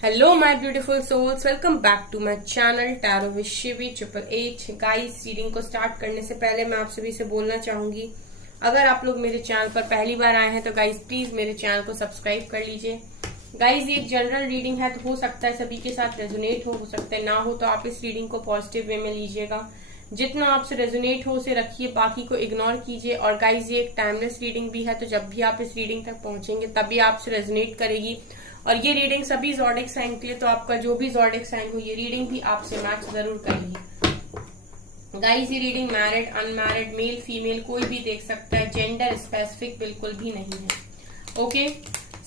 Hello my beautiful souls, welcome back to my channel tarot with Shivi 888। Guys, reading को start करने से पहले मैं आप सभी से बोलना चाहूंगी, अगर आप लोग मेरे चैनल पर पहली बार आए हैं तो गाइस प्लीज मेरे चैनल को सब्सक्राइब कर लीजिए। गाइस, ये एक जनरल रीडिंग है तो हो सकता है सभी के साथ रेजोनेट हो सकता है ना हो, तो आप इस रीडिंग को पॉजिटिव वे में लीजिएगा। जितना आपसे रेजोनेट हो उसे रखिए, बाकी को इग्नोर कीजिए। और गाइस, ये एक टाइमलेस रीडिंग भी है, तो जब भी आप इस रीडिंग तक पहुंचेंगे तभी आपसे रेजोनेट करेगी। और ये रीडिंग सभी ज़ोडिक साइन के लिए, तो आपका जो भी ज़ोडिक साइन हो ये रीडिंग भी आपसे मैच जरूर करेगी। गाइस, ये reading married, unmarried, male female कोई भी देख सकता है, जेंडर स्पेसिफिक बिल्कुल भी नहीं है। ओके,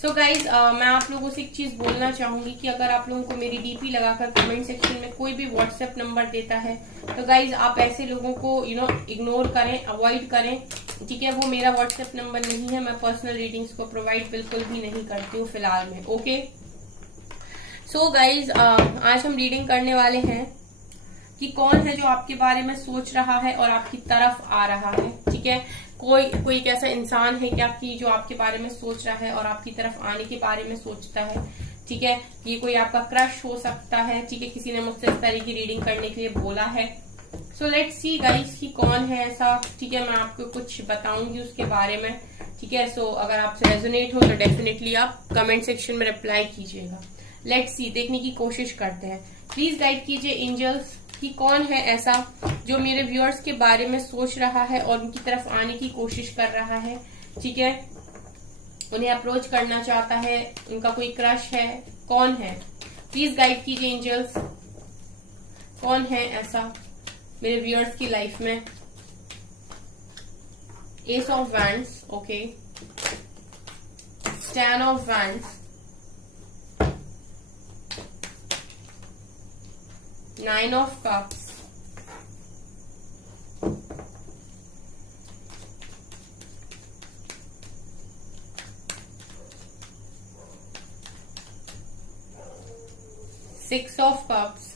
सो गाइज, मैं आप लोगों से एक चीज बोलना चाहूंगी कि अगर आप लोगों को मेरी डीपी लगाकर कमेंट सेक्शन में कोई भी व्हाट्सएप नंबर देता है तो गाइज आप ऐसे लोगों को इग्नोर करें, अवॉइड करें। ठीक है, वो मेरा व्हाट्सएप नंबर नहीं है, मैं पर्सनल रीडिंग्स को प्रोवाइड बिल्कुल भी नहीं करती हूँ फिलहाल में। ओके, सो गाइज, आज हम रीडिंग करने वाले हैं कि कौन है जो आपके बारे में सोच रहा है और आपकी तरफ आ रहा है। ठीक है, कोई एक ऐसा इंसान है क्या कि जो आपके बारे में सोच रहा है और आपकी तरफ आने के बारे में सोचता है। ठीक है, ये कोई आपका क्रश हो सकता है। ठीक है, किसी ने मुझसे इस तरह की रीडिंग करने के लिए बोला है। सो लेट्स सी गाइस कि कौन है ऐसा। ठीक है, मैं आपको कुछ बताऊंगी उसके बारे में। ठीक है, सो अगर आपसे रेजोनेट हो तो डेफिनेटली आप कमेंट सेक्शन में रिप्लाई कीजिएगा। लेट्स सी, देखने की कोशिश करते हैं। प्लीज गाइड कीजिए एंजल्स कि कौन है ऐसा जो मेरे व्यूअर्स के बारे में सोच रहा है और उनकी तरफ आने की कोशिश कर रहा है। ठीक है, उन्हें अप्रोच करना चाहता है, उनका कोई क्रश है, कौन है। प्लीज गाइड कीजिए एंजल्स, कौन है ऐसा मेरे व्यूअर्स की लाइफ में। एस ऑफ वैंड्स, ओके, स्टैन of wands, 9 of cups, Six of cups,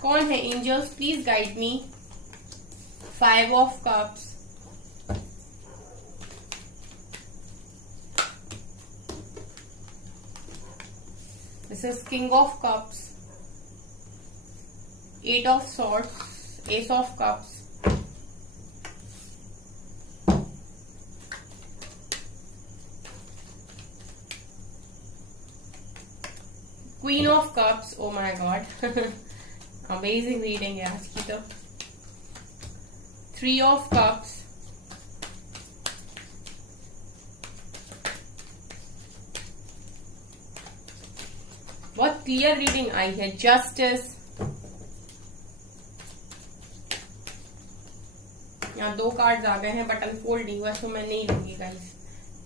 कौन है angels, please guide me. 5 of cups, this is king of cups, 8 of swords, ace of cups, queen of cups। oh my god amazing reading है आज की तो। 3 of cups, बहुत clear reading I है। Justice, यहाँ 2 cards आ गए हैं but unfold नहीं हुआ, तो मैं नहीं लूंगी गाइस।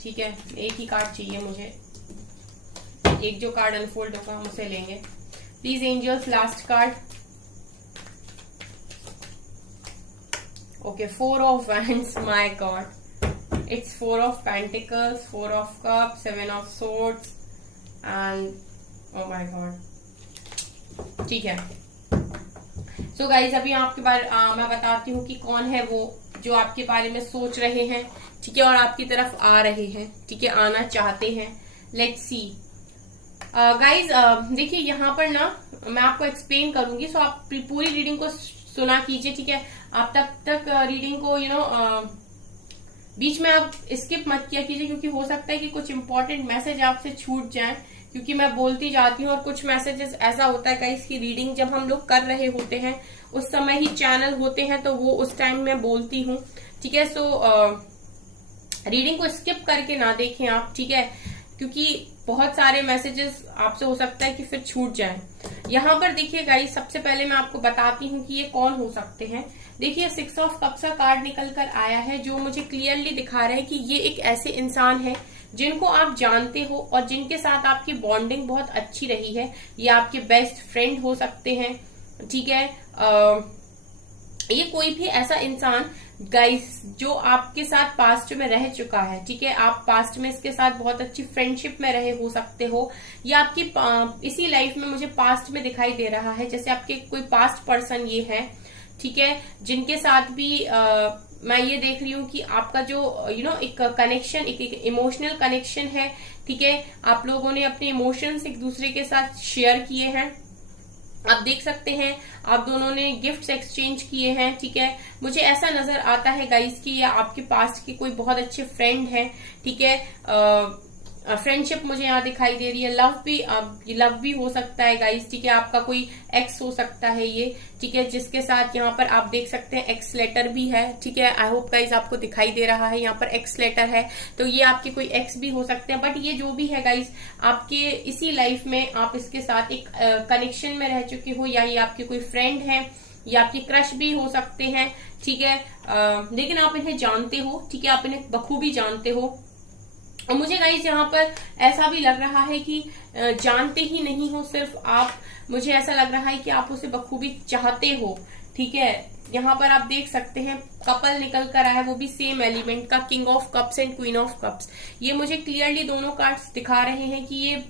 ठीक है, एक ही कार्ड चाहिए मुझे, एक जो कार्ड अनफोल्ड होगा हम उसे लेंगे। Please angels, last card. Okay, 4 of wands, my god. It's 4 of pentacles, 4 of cups, 7 of swords and oh my god. ठीक है, so guys, अभी आपके बारे मैं बताती हूँ कि कौन है वो जो आपके बारे में सोच रहे हैं। ठीक है, और आपकी तरफ आ रहे हैं। ठीक है, आना चाहते हैं। लेट्स सी गाइज, देखिए यहाँ पर ना मैं आपको एक्सप्लेन करूंगी, सो आप पूरी रीडिंग को सुना कीजिए। ठीक है, आप तक रीडिंग को बीच में आप स्किप मत किया कीजिए, क्योंकि हो सकता है कि कुछ इंपॉर्टेंट मैसेज आपसे छूट जाए, क्योंकि मैं बोलती जाती हूँ और कुछ मैसेजेस ऐसा होता है गाइस की रीडिंग जब हम लोग कर रहे होते हैं उस समय ही चैनल होते हैं, तो वो उस टाइम मैं बोलती हूँ। ठीक है, सो रीडिंग को स्किप करके ना देखें आप। ठीक है, क्योंकि बहुत सारे मैसेजेस आपसे हो सकता है कि फिर छूट जाएं। यहाँ पर देखिए गाइस, सबसे पहले मैं आपको बताती हूँ कि ये कौन हो सकते हैं। देखिए, 6 ऑफ कप्स का कार्ड निकल कर आया है, जो मुझे क्लियरली दिखा रहा है कि ये एक ऐसे इंसान है जिनको आप जानते हो और जिनके साथ आपकी बॉन्डिंग बहुत अच्छी रही है। ये आपके बेस्ट फ्रेंड हो सकते हैं। ठीक है, ये कोई भी ऐसा इंसान गाइस जो आपके साथ पास्ट में रह चुका है, ठीक है, आप पास्ट में इसके साथ बहुत अच्छी फ्रेंडशिप में रहे हो सकते हो, या आपकी इसी लाइफ में मुझे पास्ट में दिखाई दे रहा है जैसे आपके कोई पास्ट पर्सन ये है, ठीक है, जिनके साथ भी मैं ये देख रही हूँ कि आपका जो एक कनेक्शन, एक इमोशनल कनेक्शन है, ठीक है, आप लोगों ने अपने इमोशंस एक दूसरे के साथ शेयर किए हैं। आप देख सकते हैं आप दोनों ने गिफ्ट्स एक्सचेंज किए हैं, ठीक है। मुझे ऐसा नजर आता है गाइस कि ये आपके पास्ट के कोई बहुत अच्छे फ्रेंड हैं, ठीक है। फ्रेंडशिप मुझे यहाँ दिखाई दे रही है। लव भी हो सकता है गाइस, ठीक है, आपका कोई एक्स हो सकता है ये, ठीक है, जिसके साथ यहाँ पर आप देख सकते हैं एक्स लेटर भी है, ठीक है। आई होप गाइस आपको दिखाई दे रहा है, यहाँ पर एक्स लेटर है, तो ये आपके कोई एक्स भी हो सकते हैं। बट ये जो भी है गाइस, आपके इसी लाइफ में आप इसके साथ एक कनेक्शन में रह चुके हो, या ये आपके कोई फ्रेंड है, या आपके क्रश भी हो सकते हैं, ठीक है। लेकिन आप इन्हें जानते हो, ठीक है, आप इन्हें बखूबी जानते हो। और मुझे गाइस यहाँ पर ऐसा भी लग रहा है कि जानते ही नहीं हो सिर्फ आप, मुझे ऐसा लग रहा है कि आप उसे बखूबी चाहते हो, ठीक है। यहाँ पर आप देख सकते हैं कपल निकल कर आया है, वो भी सेम एलिमेंट का, king of cups and queen of cups. ये मुझे क्लियरली दोनों कार्ड्स दिखा रहे हैं कि ये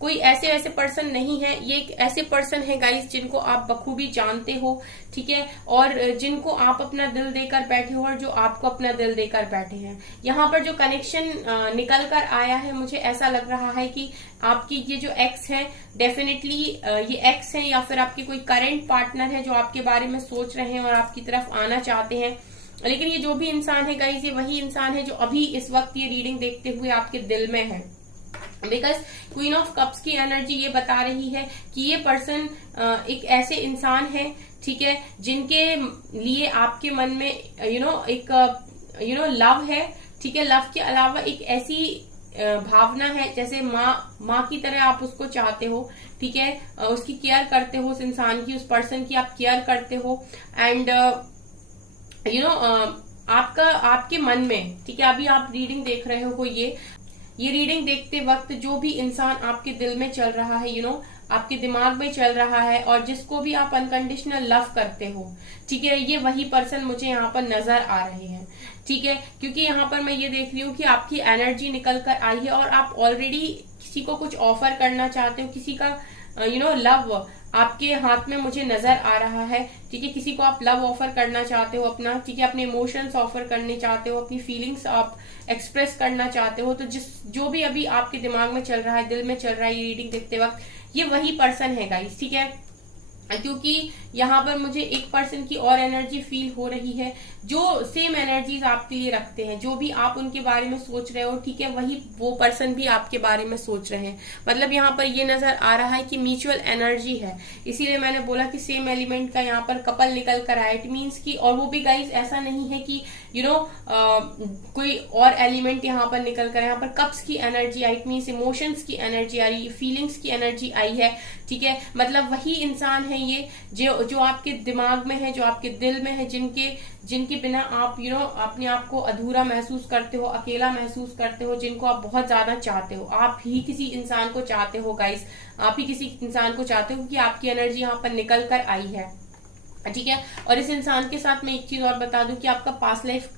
कोई ऐसे पर्सन नहीं है, ये एक ऐसे पर्सन है गाइस जिनको आप बखूबी जानते हो, ठीक है, और जिनको आप अपना दिल देकर बैठे हो, और जो आपको अपना दिल देकर बैठे हैं। यहाँ पर जो कनेक्शन निकल कर आया है, मुझे ऐसा लग रहा है कि आपकी ये जो एक्स है, डेफिनेटली ये एक्स है, या फिर आपके कोई करंट पार्टनर है जो आपके बारे में सोच रहे हैं और आपकी तरफ आना चाहते हैं। लेकिन ये जो भी इंसान है गाइस, ये वही इंसान है जो अभी इस वक्त ये रीडिंग देखते हुए आपके दिल में है। बिकॉज क्वीन ऑफ कप्स की एनर्जी ये बता रही है कि ये पर्सन एक ऐसे इंसान है, ठीक है, जिनके लिए आपके मन में एक लव है, ठीक है। लव के अलावा एक ऐसी भावना है जैसे माँ की तरह आप उसको चाहते हो, ठीक है, उसकी केयर करते हो, उस इंसान की, उस पर्सन की आप केयर करते हो। एंड आपके मन में, ठीक है, अभी आप रीडिंग देख रहे हो, ये रीडिंग देखते वक्त जो भी इंसान आपके दिल में चल रहा है, आपके दिमाग में चल रहा है, और जिसको भी आप अनकंडीशनल लव करते हो, ठीक है, ये वही पर्सन मुझे यहाँ पर नजर आ रहे हैं, ठीक है। क्योंकि यहाँ पर मैं ये देख रही हूँ कि आपकी एनर्जी निकल कर आई है, और आप ऑलरेडी किसी को कुछ ऑफर करना चाहते हो, किसी का लव आपके हाथ में मुझे नजर आ रहा है, ठीक है। किसी को आप लव ऑफर करना चाहते हो अपना, ठीक है, अपने इमोशंस ऑफर करने चाहते हो, अपनी फीलिंग्स आप एक्सप्रेस करना चाहते हो। तो जो भी अभी आपके दिमाग में चल रहा है, दिल में चल रहा है, ये रीडिंग देखते वक्त, ये वही पर्सन है गाइस, ठीक है। क्योंकि यहाँ पर मुझे एक पर्सन की और एनर्जी फील हो रही है जो सेम एनर्जीज आपके लिए रखते हैं, जो भी आप उनके बारे में सोच रहे हो, ठीक है, वही वो पर्सन भी आपके बारे में सोच रहे हैं। मतलब यहाँ पर ये नजर आ रहा है कि म्यूचुअल एनर्जी है, इसीलिए मैंने बोला कि सेम एलिमेंट का यहाँ पर कपल निकल कर आया। इट मीन्स की, और वो भी गाइज ऐसा नहीं है कि कोई और एलिमेंट यहाँ पर निकल कर, यहाँ पर कप्स की energy I, it means emotions की एनर्जी आ रही, फीलिंग्स की एनर्जी आई है, ठीक है। मतलब वही इंसान है ये जो आपके दिमाग में है, जो आपके दिल में है, जिनके बिना आप अपने आप को अधूरा महसूस करते हो, अकेला महसूस करते हो, जिनको आप बहुत ज्यादा चाहते हो। आप ही किसी इंसान को चाहते हो गाइस, आप ही किसी इंसान को चाहते हो, क्योंकि आपकी एनर्जी यहाँ पर निकल कर आई है, ठीक है। और इस इंसान के साथ मैं एक चीज और बता दूं कि आपका पास्ट लाइफ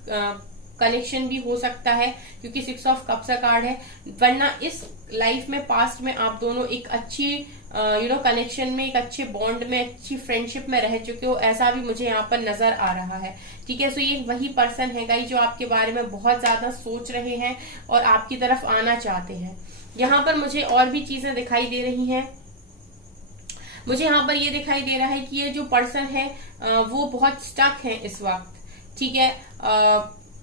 कनेक्शन भी हो सकता है, क्योंकि 6 ऑफ कप्स का कार्ड है। वरना इस लाइफ में, पास्ट में आप दोनों एक अच्छी कनेक्शन में, एक अच्छे बॉन्ड में, अच्छी फ्रेंडशिप में रह चुके हो, ऐसा भी मुझे यहाँ पर नजर आ रहा है, ठीक है। सो ये वही पर्सन है गाइस जो आपके बारे में बहुत ज्यादा सोच रहे हैं और आपकी तरफ आना चाहते हैं। यहाँ पर मुझे और भी चीजें दिखाई दे रही हैं। मुझे यहाँ पर ये दिखाई दे रहा है कि ये जो पर्सन है वो बहुत स्टक है इस वक्त, ठीक है।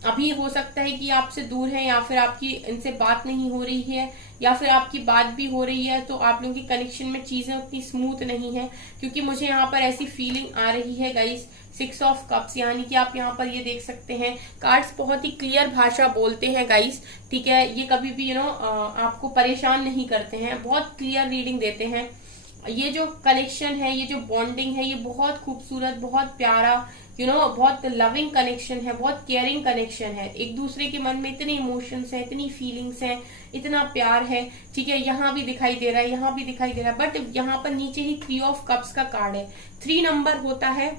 अभी हो सकता है कि आपसे दूर है, या फिर आपकी इनसे बात नहीं हो रही है, या फिर आपकी बात भी हो रही है तो आप लोगों की कनेक्शन में चीजें उतनी स्मूथ नहीं है। क्योंकि मुझे यहाँ पर ऐसी फीलिंग आ रही है गाइस, 6 ऑफ कप्स, यानी कि आप यहाँ पर ये देख सकते हैं कार्ड्स बहुत ही क्लियर भाषा बोलते हैं गाइस, ठीक है। ये कभी भी आपको परेशान नहीं करते हैं, बहुत क्लियर रीडिंग देते हैं। ये जो कनेक्शन है, ये जो बॉन्डिंग है, ये बहुत खूबसूरत, बहुत प्यारा, बहुत लविंग कनेक्शन है, बहुत केयरिंग कनेक्शन है। एक दूसरे के मन में इतने इमोशंस हैं, इतनी फीलिंग्स हैं, इतना प्यार है, ठीक है। यहाँ भी दिखाई दे रहा है, यहाँ भी दिखाई दे रहा है, बट यहाँ पर नीचे ही 3 ऑफ कप्स का कार्ड है। 3 नंबर होता है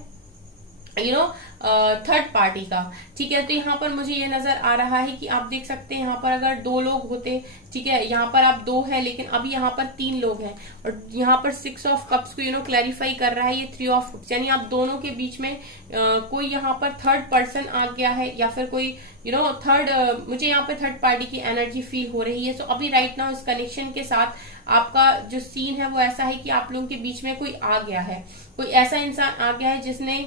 थर्ड पार्टी का। ठीक है, तो यहाँ पर मुझे ये नजर आ रहा है कि आप देख सकते हैं यहाँ पर अगर 2 लोग होते, ठीक है, यहाँ पर आप 2 है लेकिन अभी यहाँ पर 3 लोग हैं, और यहाँ पर 6 ऑफ कप्स को क्लैरिफाई कर रहा है ये 3 ऑफ कप्स, यानी आप दोनों के बीच में कोई यहाँ पर थर्ड पर्सन आ गया है, या फिर कोई थर्ड, मुझे यहाँ पे थर्ड पार्टी की एनर्जी फील हो रही है। सो अभी राइट नाउ इस कनेक्शन के साथ आपका जो सीन है वो ऐसा है कि आप लोगों के बीच में कोई आ गया है, कोई ऐसा इंसान आ गया है जिसने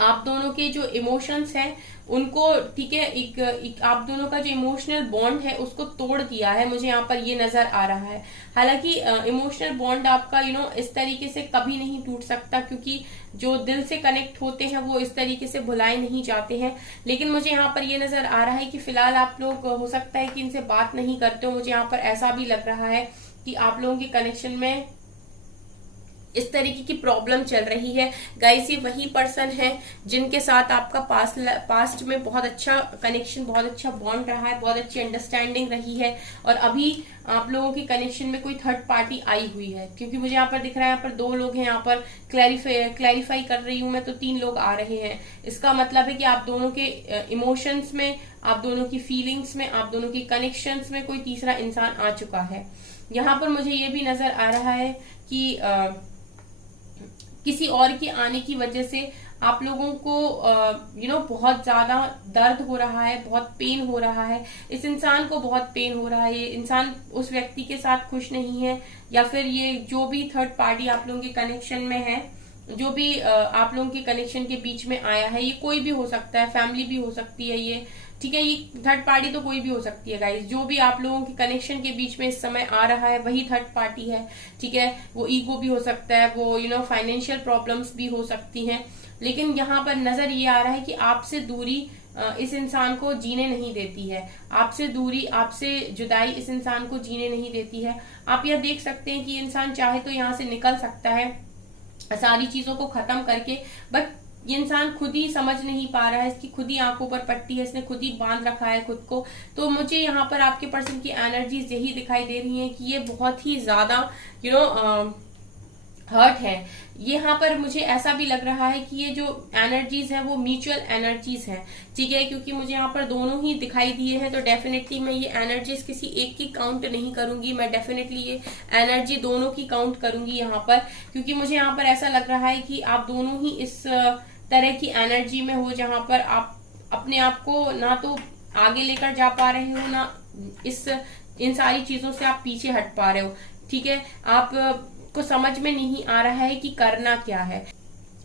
आप दोनों के जो इमोशंस हैं उनको, ठीक है, एक आप दोनों का जो इमोशनल बॉन्ड है उसको तोड़ दिया है, मुझे यहाँ पर ये नजर आ रहा है। हालांकि इमोशनल बॉन्ड आपका इस तरीके से कभी नहीं टूट सकता, क्योंकि जो दिल से कनेक्ट होते हैं वो इस तरीके से भुलाए नहीं जाते हैं। लेकिन मुझे यहाँ पर ये नजर आ रहा है कि फिलहाल आप लोग हो सकता है कि इनसे बात नहीं करते हो, मुझे यहाँ पर ऐसा भी लग रहा है कि आप लोगों के कनेक्शन में इस तरीके की प्रॉब्लम चल रही है। गाइस, ये वही पर्सन है जिनके साथ आपका पास्ट में बहुत अच्छा कनेक्शन, बहुत अच्छा बॉन्ड रहा है, बहुत अच्छी अंडरस्टैंडिंग रही है, और अभी आप लोगों के कनेक्शन में कोई थर्ड पार्टी आई हुई है, क्योंकि मुझे यहाँ पर दिख रहा है यहाँ पर 2 लोग हैं, यहाँ पर क्लैरिफाई कर रही हूं मैं तो 3 लोग आ रहे हैं। इसका मतलब है कि आप दोनों के इमोशंस में, आप दोनों की फीलिंग्स में, आप दोनों की कनेक्शंस में कोई तीसरा इंसान आ चुका है। यहाँ पर मुझे ये भी नजर आ रहा है कि किसी और के आने की वजह से आप लोगों को बहुत ज्यादा दर्द हो रहा है, बहुत पेन हो रहा है, इस इंसान को बहुत पेन हो रहा है, ये इंसान उस व्यक्ति के साथ खुश नहीं है, या फिर ये जो भी थर्ड पार्टी आप लोगों के कनेक्शन में है, जो भी आप लोगों के कनेक्शन के बीच में आया है, ये कोई भी हो सकता है, फैमिली भी हो सकती है ये, ठीक है, ये थर्ड पार्टी तो कोई भी हो सकती है गाइस। जो भी आप लोगों के कनेक्शन के बीच में इस समय आ रहा है वही थर्ड पार्टी है, ठीक है। वो ईगो भी हो सकता है, वो फाइनेंशियल प्रॉब्लम्स भी हो सकती हैं, लेकिन यहाँ पर नजर ये आ रहा है कि आपसे दूरी इस इंसान को जीने नहीं देती है, आपसे दूरी, आपसे जुदाई इस इंसान को जीने नहीं देती है। आप यह देख सकते हैं कि इंसान चाहे तो यहाँ से निकल सकता है सारी चीजों को खत्म करके, बट ये इंसान खुद ही समझ नहीं पा रहा है, इसकी खुद ही आंखों पर पट्टी है, इसने खुद ही बांध रखा है खुद को। तो मुझे यहाँ पर आपके पर्सन की एनर्जीज यही दिखाई दे रही है कि ये बहुत ही ज्यादा हर्ट है। यहाँ पर मुझे ऐसा भी लग रहा है कि ये जो एनर्जीज है वो म्यूचुअल एनर्जीज है, ठीक है, क्योंकि मुझे यहाँ पर दोनों ही दिखाई दिए हैं। तो डेफिनेटली मैं ये एनर्जीज किसी एक की काउंट नहीं करूंगी, मैं डेफिनेटली ये एनर्जी दोनों की काउंट करूंगी यहाँ पर, क्योंकि मुझे यहाँ पर ऐसा लग रहा है कि आप दोनों ही इस तरह की एनर्जी में हो जहां पर आप अपने आप को ना तो आगे लेकर जा पा रहे हो, ना इन सारी चीजों से आप पीछे हट पा रहे हो, ठीक है। आप को समझ में नहीं आ रहा है कि करना क्या है।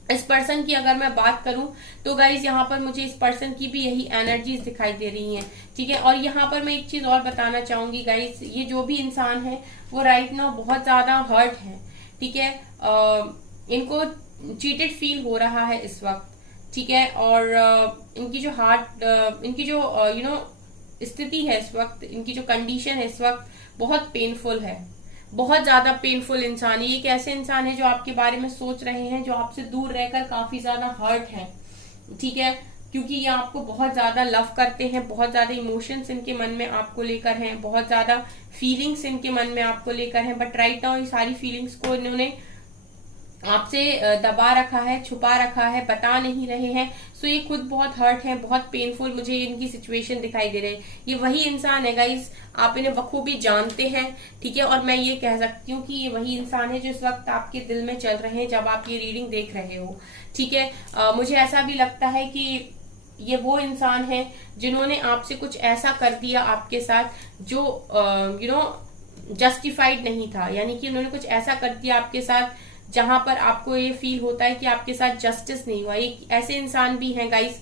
इस पर्सन की अगर मैं बात करूं तो गाइज यहाँ पर मुझे इस पर्सन की भी यही एनर्जीज दिखाई दे रही हैं, ठीक है। और यहाँ पर मैं एक चीज और बताना चाहूंगी गाइज, ये जो भी इंसान है वो राइट नाउ बहुत ज्यादा हर्ट है, ठीक है। इनको चीटेड फील हो रहा है इस वक्त, ठीक है। और इनकी जो इनकी जो स्थिति है इस वक्त, इनकी जो कंडीशन है इस वक्त बहुत पेनफुल है, बहुत ज्यादा पेनफुल इंसान है। ये एक ऐसे इंसान है जो आपके बारे में सोच रहे हैं, जो आपसे दूर रहकर काफी ज्यादा हर्ट है, ठीक है, क्योंकि ये आपको बहुत ज्यादा लव करते हैं, बहुत ज्यादा इमोशंस इनके मन में आपको लेकर हैं, बहुत ज्यादा फीलिंग्स इनके मन में आपको लेकर हैं, बट राइट नाउ ये सारी फीलिंग्स को इन्होंने आपसे दबा रखा है, छुपा रखा है, बता नहीं रहे हैं। सो ये खुद बहुत हर्ट है, बहुत पेनफुल मुझे इनकी सिचुएशन दिखाई दे रही है। ये वही इंसान है गाइस, आप इन्हें बखूबी जानते हैं, ठीक है। और मैं ये कह सकती हूँ कि ये वही इंसान है जो इस वक्त आपके दिल में चल रहे हैं जब आप ये रीडिंग देख रहे हो, ठीक है। मुझे ऐसा भी लगता है कि ये वो इंसान है जिन्होंने आपसे कुछ ऐसा कर दिया आपके साथ जो जस्टिफाइड नहीं था, यानी कि उन्होंने कुछ ऐसा कर दिया आपके साथ जहां पर आपको ये फील होता है कि आपके साथ जस्टिस नहीं हुआ। ये ऐसे इंसान भी हैं गाइस,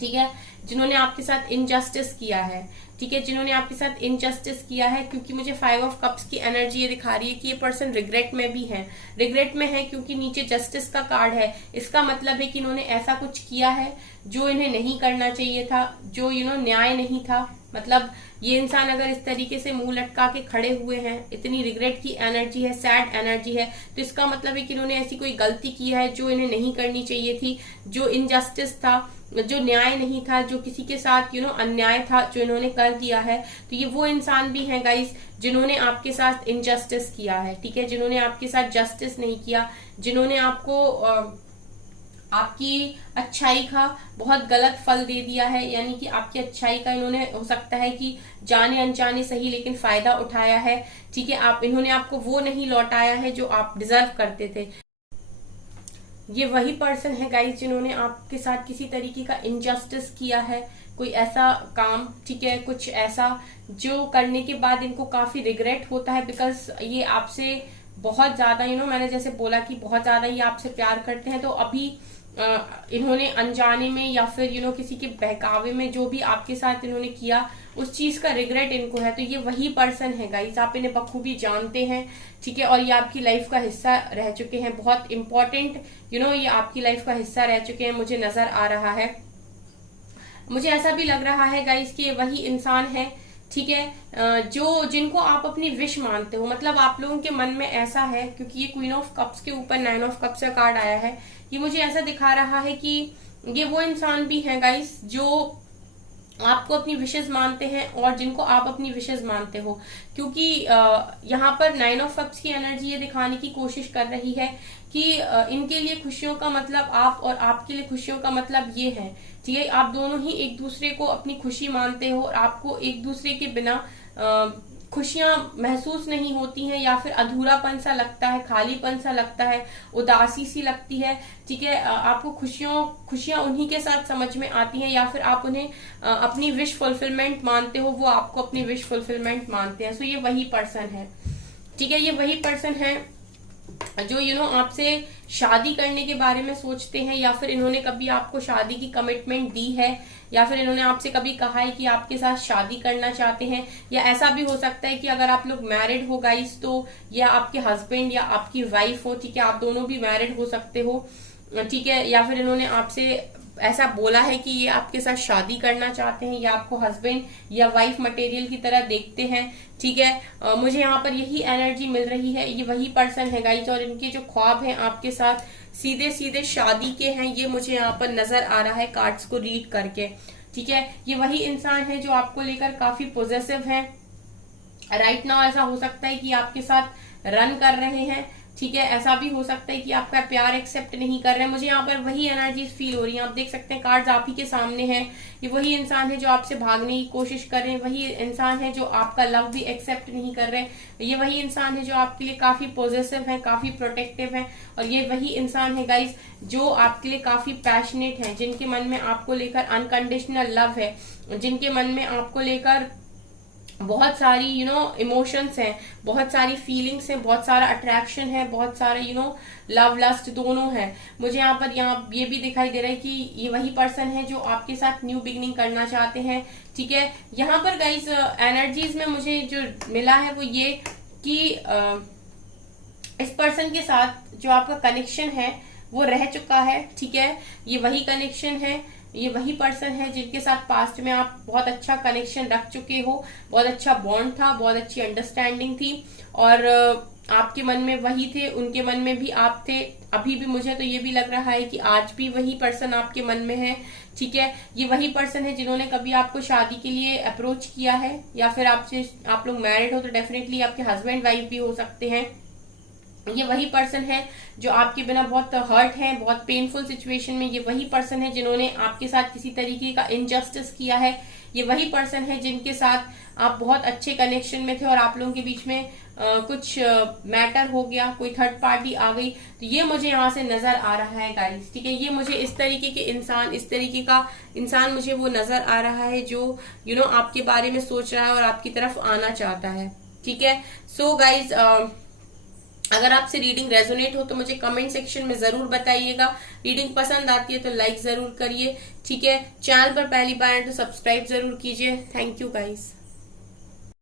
ठीक है, जिन्होंने आपके साथ इनजस्टिस किया है, ठीक है, जिन्होंने आपके साथ इनजस्टिस किया है। क्योंकि मुझे 5 ऑफ कप्स की एनर्जी ये दिखा रही है कि ये पर्सन रिग्रेट में भी है, रिग्रेट में है क्योंकि नीचे जस्टिस का कार्ड है। इसका मतलब है कि इन्होंने ऐसा कुछ किया है जो इन्हें नहीं करना चाहिए था, जो न्याय नहीं था। मतलब ये इंसान अगर इस तरीके से मुंह लटका के खड़े हुए हैं, इतनी रिग्रेट की एनर्जी है, सैड एनर्जी है, तो इसका मतलब है कि इन्होंने ऐसी कोई गलती की है जो इन्हें नहीं करनी चाहिए थी, जो इनजस्टिस था, जो न्याय नहीं था, जो किसी के साथ अन्याय था, जो इन्होंने कर दिया है। तो ये वो इंसान भी हैं गाइस जिन्होंने आपके साथ इनजस्टिस किया है, ठीक है, जिन्होंने आपके साथ जस्टिस नहीं किया, जिन्होंने आपको आपकी अच्छाई का बहुत गलत फल दे दिया है, यानी कि आपकी अच्छाई का इन्होंने हो सकता है कि जाने अनजाने सही लेकिन फायदा उठाया है। ठीक है, इन्होंने आपको वो नहीं लौटाया है जो आप डिजर्व करते थे। ये वही पर्सन है गाइस जिन्होंने आपके साथ किसी तरीके का इनजस्टिस किया है, कोई ऐसा काम, ठीक है, कुछ ऐसा जो करने के बाद इनको काफी रिग्रेट होता है, बिकॉज ये आपसे बहुत ज्यादा मैंने जैसे बोला कि बहुत ज्यादा ये आपसे प्यार करते हैं। तो अभी इन्होंने अनजाने में या फिर किसी के बहकावे में जो भी आपके साथ इन्होंने किया, उस चीज का रिग्रेट इनको है। तो ये वही पर्सन है गाइस, आप इन्हें बखूबी जानते हैं, ठीक है, और ये आपकी लाइफ का हिस्सा रह चुके हैं, बहुत इंपॉर्टेंट ये आपकी लाइफ का हिस्सा रह चुके हैं, मुझे नजर आ रहा है। मुझे ऐसा भी लग रहा है गाइस कि वही इंसान है, ठीक है, जिनको आप अपनी विश मानते हो। मतलब आप लोगों के मन में ऐसा है, क्योंकि ये क्वीन ऑफ कप्स के ऊपर 9 ऑफ कप्स का कार्ड आया है, ये मुझे ऐसा दिखा रहा है कि ये वो इंसान भी है गाइस जो आपको अपनी विशेष मानते हैं और जिनको आप अपनी विशेष मानते हो। क्योंकि यहाँ पर 9 ऑफ कप्स की एनर्जी ये दिखाने की कोशिश कर रही है कि इनके लिए खुशियों का मतलब आप और आपके लिए खुशियों का मतलब ये है, ठीक है, आप दोनों ही एक दूसरे को अपनी खुशी मानते हो और आपको एक दूसरे के बिना खुशियां महसूस नहीं होती हैं, या फिर अधूरापन सा लगता है, खालीपन सा लगता है, उदासी सी लगती है, ठीक है, आपको खुशियां उन्हीं के साथ समझ में आती हैं, या फिर आप उन्हें अपनी विश फुलफिलमेंट मानते हो, वो आपको अपनी विश फुलफिलमेंट मानते हैं। सो ये वही पर्सन है, ठीक है, ये वही पर्सन है जो आपसे शादी करने के बारे में सोचते हैं, या फिर इन्होंने कभी आपको शादी की कमिटमेंट दी है, या फिर इन्होंने आपसे कभी कहा है कि आपके साथ शादी करना चाहते हैं। या ऐसा भी हो सकता है कि अगर आप लोग मैरिड हो गाइस, तो या आपके हस्बैंड या आपकी वाइफ हो, ठीक है, आप दोनों भी मैरिड हो सकते हो, ठीक है, या फिर इन्होंने आपसे ऐसा बोला है कि ये आपके साथ शादी करना चाहते हैं, या आपको हस्बैंड या वाइफ मटेरियल की तरह देखते हैं, ठीक है। मुझे यहाँ पर यही एनर्जी मिल रही है, ये वही पर्सन है गाइस, और इनके जो ख्वाब हैं आपके साथ सीधे सीधे शादी के हैं, ये मुझे यहाँ पर नजर आ रहा है कार्ड्स को रीड करके, ठीक है। ये वही इंसान है जो आपको लेकर काफी पॉजिटिव है राइट नाउ। ऐसा हो सकता है कि आपके साथ रन कर रहे हैं, ठीक है, ऐसा भी हो सकता है कि आपका प्यार एक्सेप्ट नहीं कर रहे हैं। मुझे यहाँ पर वही एनर्जी फील हो रही है, आप देख सकते हैं कार्ड्स आप ही के सामने हैं। ये वही इंसान है जो आपसे भागने की कोशिश कर रहे हैं, वही इंसान है जो आपका लव भी एक्सेप्ट नहीं कर रहे हैं, ये वही इंसान है जो आपके लिए काफी पॉजिटिव है, काफी प्रोटेक्टिव है, और ये वही इंसान है गाइस जो आपके लिए काफी पैशनेट है, जिनके मन में आपको लेकर अनकंडीशनल लव है, जिनके मन में आपको लेकर बहुत सारी इमोशंस हैं, बहुत सारी फीलिंग्स हैं, बहुत सारा अट्रैक्शन है, बहुत सारा लव लस्ट दोनों है। मुझे यहाँ ये भी दिखाई दे रहा है कि ये वही पर्सन है जो आपके साथ न्यू बिगनिंग करना चाहते हैं, ठीक है। यहाँ पर गाइस एनर्जीज में मुझे जो मिला है वो ये कि इस पर्सन के साथ जो आपका कनेक्शन है वो रह चुका है, ठीक है, ये वही कनेक्शन है, ये वही पर्सन है जिनके साथ पास्ट में आप बहुत अच्छा कनेक्शन रख चुके हो, बहुत अच्छा बॉन्ड था, बहुत अच्छी अंडरस्टैंडिंग थी, और आपके मन में वही थे, उनके मन में भी आप थे। अभी भी मुझे तो ये भी लग रहा है कि आज भी वही पर्सन आपके मन में है, ठीक है। ये वही पर्सन है जिन्होंने कभी आपको शादी के लिए अप्रोच किया है, या फिर आप लोग मैरिड हो तो डेफिनेटली आपके हस्बैंड वाइफ भी हो सकते हैं। ये वही पर्सन है जो आपके बिना बहुत हर्ट है, बहुत पेनफुल सिचुएशन में। ये वही पर्सन है जिन्होंने आपके साथ किसी तरीके का इनजस्टिस किया है। ये वही पर्सन है जिनके साथ आप बहुत अच्छे कनेक्शन में थे और आप लोगों के बीच में कुछ मैटर हो गया, कोई थर्ड पार्टी आ गई, तो ये मुझे यहाँ से नजर आ रहा है गाइस, ठीक है। ये मुझे इस तरीके के इंसान, इस तरीके का इंसान मुझे वो नजर आ रहा है जो आपके बारे में सोच रहा है और आपकी तरफ आना चाहता है, ठीक है। सो गाइज अगर आपसे रीडिंग रेजोनेट हो तो मुझे कमेंट सेक्शन में जरूर बताइएगा। रीडिंग पसंद आती है तो लाइक जरूर करिए, ठीक है। चैनल पर पहली बार है तो सब्सक्राइब जरूर कीजिए। Thank you guys.